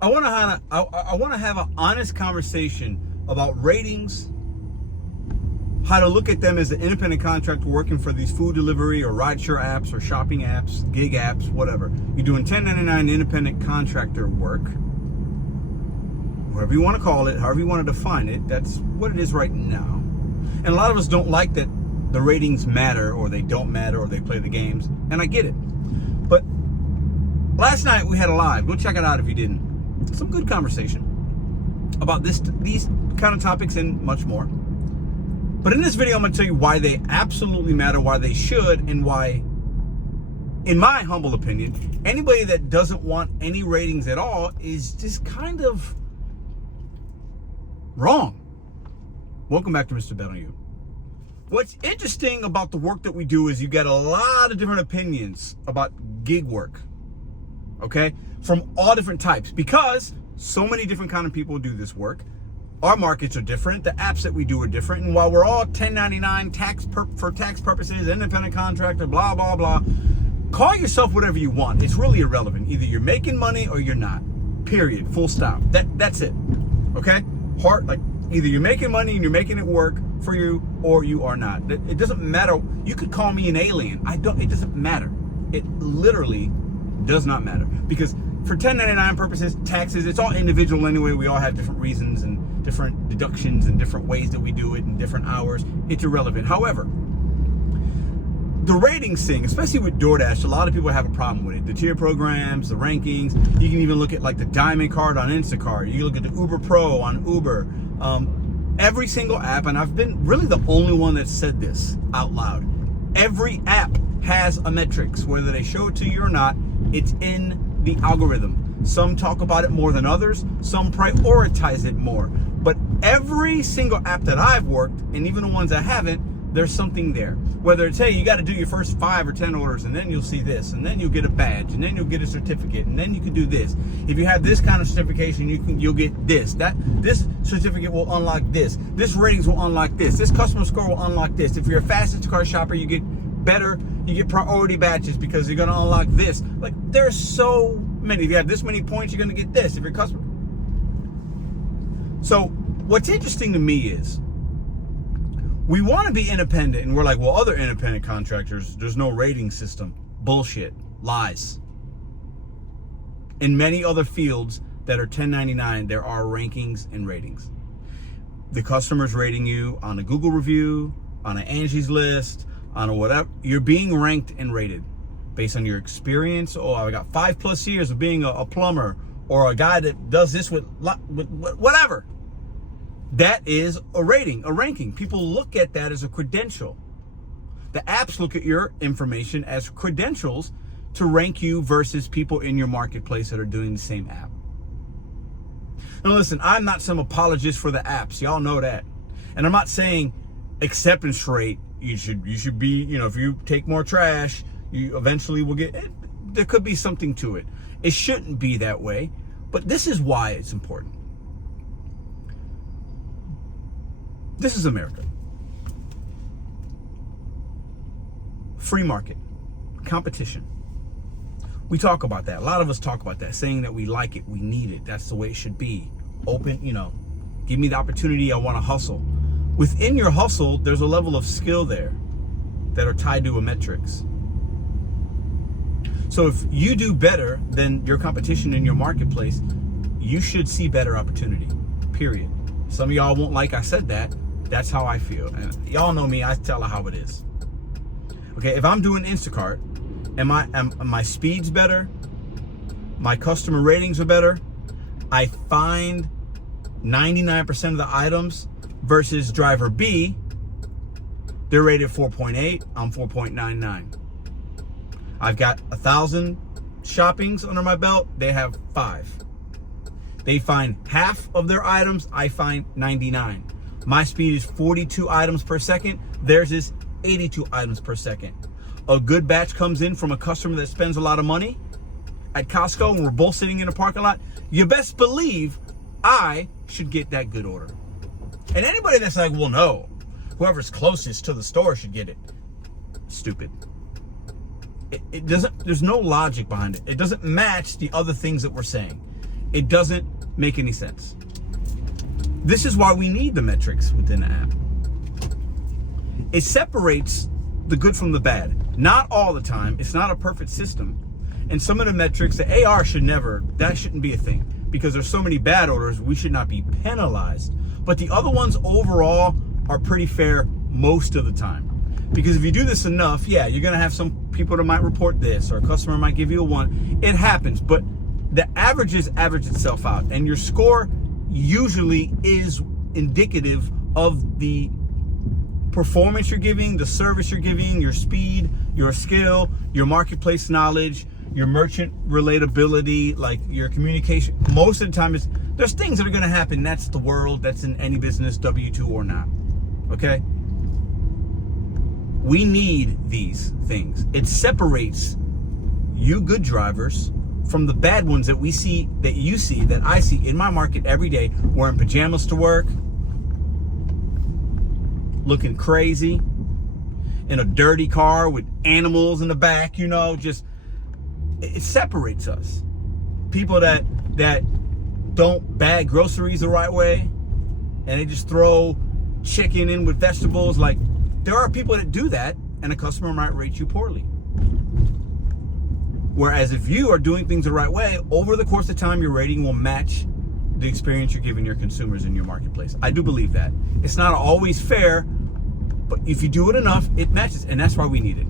I want to have an honest conversation about ratings, how to look at them as an independent contractor working for these food delivery or rideshare apps or shopping apps, gig apps, whatever. You're doing 1099 independent contractor work, whatever you want to call it, however you want to define it. That's what it is right now. And a lot of us don't like that the ratings matter, or they don't matter, or they play the games, and I get it. But last night we had a live. Go check it out if you didn't. Some good conversation about these kind of topics and much more. But in this video, I'm going to tell you why they absolutely matter, why they should, and why, in my humble opinion, anybody that doesn't want any ratings at all is just kind of wrong. Welcome back to Mr.BetonYou. What's interesting about the work that we do is you get a lot of different opinions about gig work, okay? From all different types, because so many different kind of people do this work. Our markets are different. The apps that we do are different. And while we're all 1099 for tax purposes, independent contractor, blah, blah, blah, call yourself whatever you want. It's really irrelevant. Either you're making money or you're not. Period. Full stop. That's it. Okay? Either you're making money and you're making it work for you, or you are not. It doesn't matter. You could call me an alien. It doesn't matter. It literally does not matter. Because for 1099 purposes, taxes, it's all individual anyway. We all have different reasons and different deductions and different ways that we do it and different hours. It's irrelevant. However, the ratings thing, especially with DoorDash, a lot of people have a problem with it. The tier programs, the rankings. You can even look at like the diamond card on Instacart. You can look at the Uber Pro on Uber. Every single app, and I've been really the only one that said this out loud. Every app has a metrics, whether they show it to you or not. It's in the algorithm. Some talk about it more than others. Some prioritize it more. But every single app that I've worked, and even the ones I haven't, there's something there. Whether it's, hey, you got to do your first 5 or 10 orders, and then you'll see this, and then you'll get a badge, and then you'll get a certificate, and then you can do this. If you have this kind of certification, you'll get this. This certificate will unlock this. This ratings will unlock this. This customer score will unlock this. If you're a fast Instacart shopper, you get better. You get priority badges because you're going to unlock this. Like, there's so many. If you have this many points, you're going to get this if you're a customer. So what's interesting to me is we want to be independent, and we're like, well, other independent contractors, there's no rating system. Bullshit. Lies. In many other fields that are 1099, there are rankings and ratings. The customer's rating you on a Google review, on an Angie's List, on a whatever. You're being ranked and rated based on your experience. Oh, I got 5+ years of being a plumber, or a guy that does this with whatever. That is a rating, a ranking. People look at that as a credential. The apps look at your information as credentials to rank you versus people in your marketplace that are doing the same app. Now listen, I'm not some apologist for the apps. Y'all know that. And I'm not saying acceptance rate, you should be, if you take more trash, you eventually will get it. There could be something to it. It shouldn't be that way, but this is why it's important. This is America. Free market, competition. We talk about that. A lot of us talk about that, saying that we like it, we need it. That's the way it should be. Open, give me the opportunity. I want to hustle. Within your hustle, there's a level of skill there that are tied to a metrics. So if you do better than your competition in your marketplace, you should see better opportunity, period. Some of y'all won't like I said that. That's how I feel. And y'all know me, I tell her how it is. Okay, if I'm doing Instacart and my speed's better, my customer ratings are better, I find 99% of the items versus driver B, they're rated 4.8, I'm 4.99. I've got 1,000 shoppings under my belt, they have 5. They find half of their items, I find 99. My speed is 42 items per second, theirs is 82 items per second. A good batch comes in from a customer that spends a lot of money at Costco, and we're both sitting in a parking lot. You best believe I should get that good order. And anybody that's like, well, no, whoever's closest to the store should get it. Stupid. It doesn't, there's no logic behind it. It doesn't match the other things that we're saying. It doesn't make any sense. This is why we need the metrics within the app. It separates the good from the bad. Not all the time. It's not a perfect system. And some of the metrics, the AR that shouldn't be a thing, because there's so many bad orders, we should not be penalized. But the other ones overall are pretty fair most of the time. Because if you do this enough, yeah, you're gonna have some people that might report this, or a customer might give you a 1. It happens, but the averages average itself out. And your score usually is indicative of the performance you're giving, the service you're giving, your speed, your skill, your marketplace knowledge, your merchant relatability, like your communication. Most of the time, there's things that are going to happen. That's the world. That's in any business, W-2 or not. Okay? We need these things. It separates you good drivers from the bad ones that we see, that you see, that I see in my market every day, wearing pajamas to work, looking crazy, in a dirty car with animals in the back, just, it separates us. People that don't bag groceries the right way, and they just throw chicken in with vegetables. Like, there are people that do that, and a customer might rate you poorly. Whereas if you are doing things the right way, over the course of time, your rating will match the experience you're giving your consumers in your marketplace. I do believe that. It's not always fair, but if you do it enough, it matches, and that's why we need it.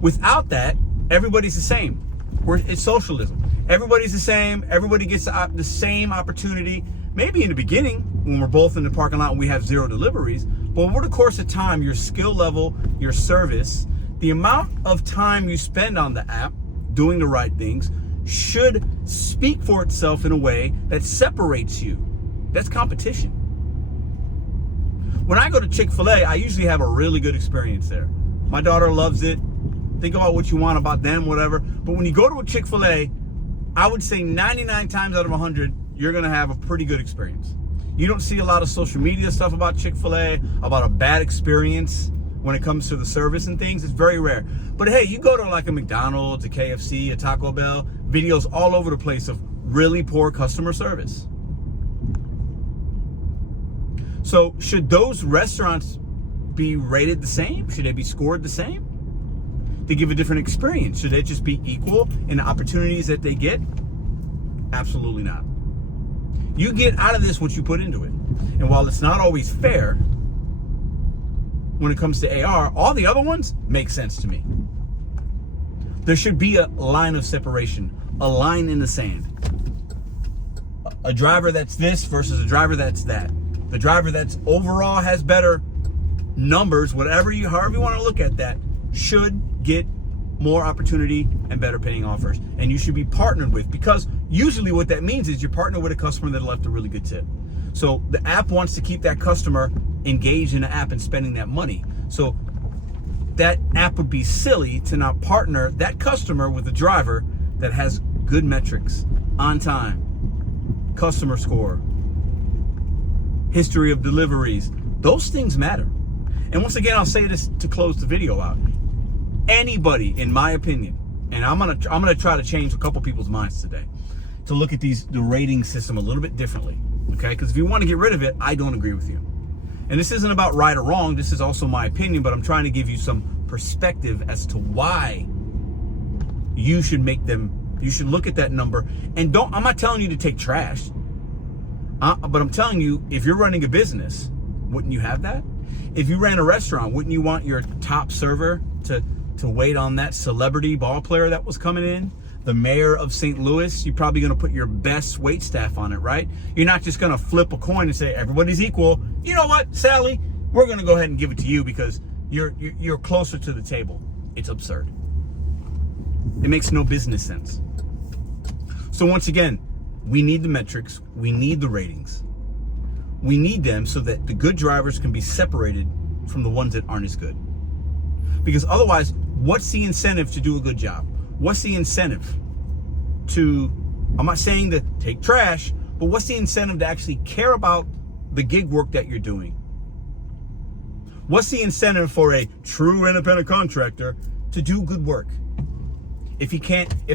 Without that, everybody's the same. It's socialism. Everybody's the same. Everybody gets the same opportunity. Maybe in the beginning, when we're both in the parking lot and we have 0 deliveries, but over the course of time, your skill level, your service, the amount of time you spend on the app doing the right things should speak for itself in a way that separates you. That's competition. When I go to Chick-fil-A, I usually have a really good experience there. My daughter loves it. Think about what you want about them, whatever. But when you go to a Chick-fil-A, I would say 99 times out of 100, you're going to have a pretty good experience. You don't see a lot of social media stuff about Chick-fil-A, about a bad experience when it comes to the service and things. It's very rare. But hey, you go to like a McDonald's, a KFC, a Taco Bell, videos all over the place of really poor customer service. So should those restaurants be rated the same? Should they be scored the same? To give a different experience? Should they just be equal in the opportunities that they get? Absolutely not. You get out of this what you put into it. And while it's not always fair, when it comes to AR, all the other ones make sense to me. There should be a line of separation, a line in the sand. A driver that's this versus a driver that's that. The driver that's overall has better numbers, however you want to look at that, should get more opportunity and better paying offers. And you should be partnered with, because usually what that means is you're partnered with a customer that left a really good tip. So the app wants to keep that customer engaged in the app and spending that money. So that app would be silly to not partner that customer with a driver that has good metrics, on time, customer score, history of deliveries. Those things matter. And once again, I'll say this to close the video out. Anybody, in my opinion, and I'm gonna try to change a couple people's minds today, to look at the rating system a little bit differently. Okay? Because if you want to get rid of it, I don't agree with you. And this isn't about right or wrong. This is also my opinion, but I'm trying to give you some perspective as to why you should look at that number. And I'm not telling you to take trash, but I'm telling you, if you're running a business, wouldn't you have that? If you ran a restaurant, wouldn't you want your top server to wait on that celebrity ball player that was coming in? The mayor of St. Louis, you're probably going to put your best wait staff on it, right? You're not just going to flip a coin and say, everybody's equal. You know what, Sally? We're going to go ahead and give it to you because you're closer to the table. It's absurd. It makes no business sense. So once again, we need the metrics. We need the ratings. We need them so that the good drivers can be separated from the ones that aren't as good. Because otherwise, what's the incentive to do a good job? What's the incentive to, I'm not saying to take trash, but what's the incentive to actually care about the gig work that you're doing? What's the incentive for a true independent contractor to do good work? If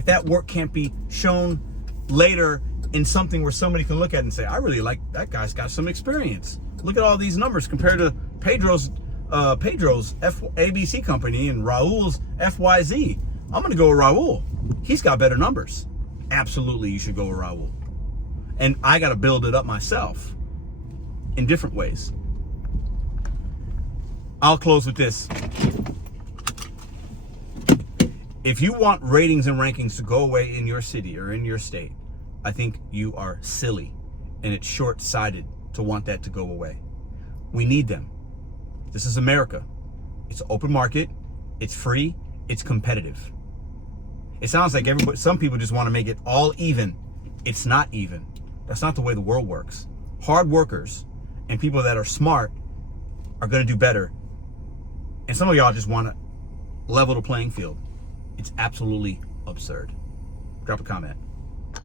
that work can't be shown later in something where somebody can look at it and say, I really like that guy's got some experience. Look at all these numbers compared to Pedro's ABC company and Raul's FYZ. I'm going to go with Raul. He's got better numbers. Absolutely, you should go with Raul. And I got to build it up myself in different ways. I'll close with this. If you want ratings and rankings to go away in your city or in your state, I think you are silly and it's short-sighted to want that to go away. We need them. This is America. It's an open market. It's free. It's competitive. It sounds like some people just want to make it all even. It's not even. That's not the way the world works. Hard workers and people that are smart are going to do better. And some of y'all just want to level the playing field. It's absolutely absurd. Drop a comment.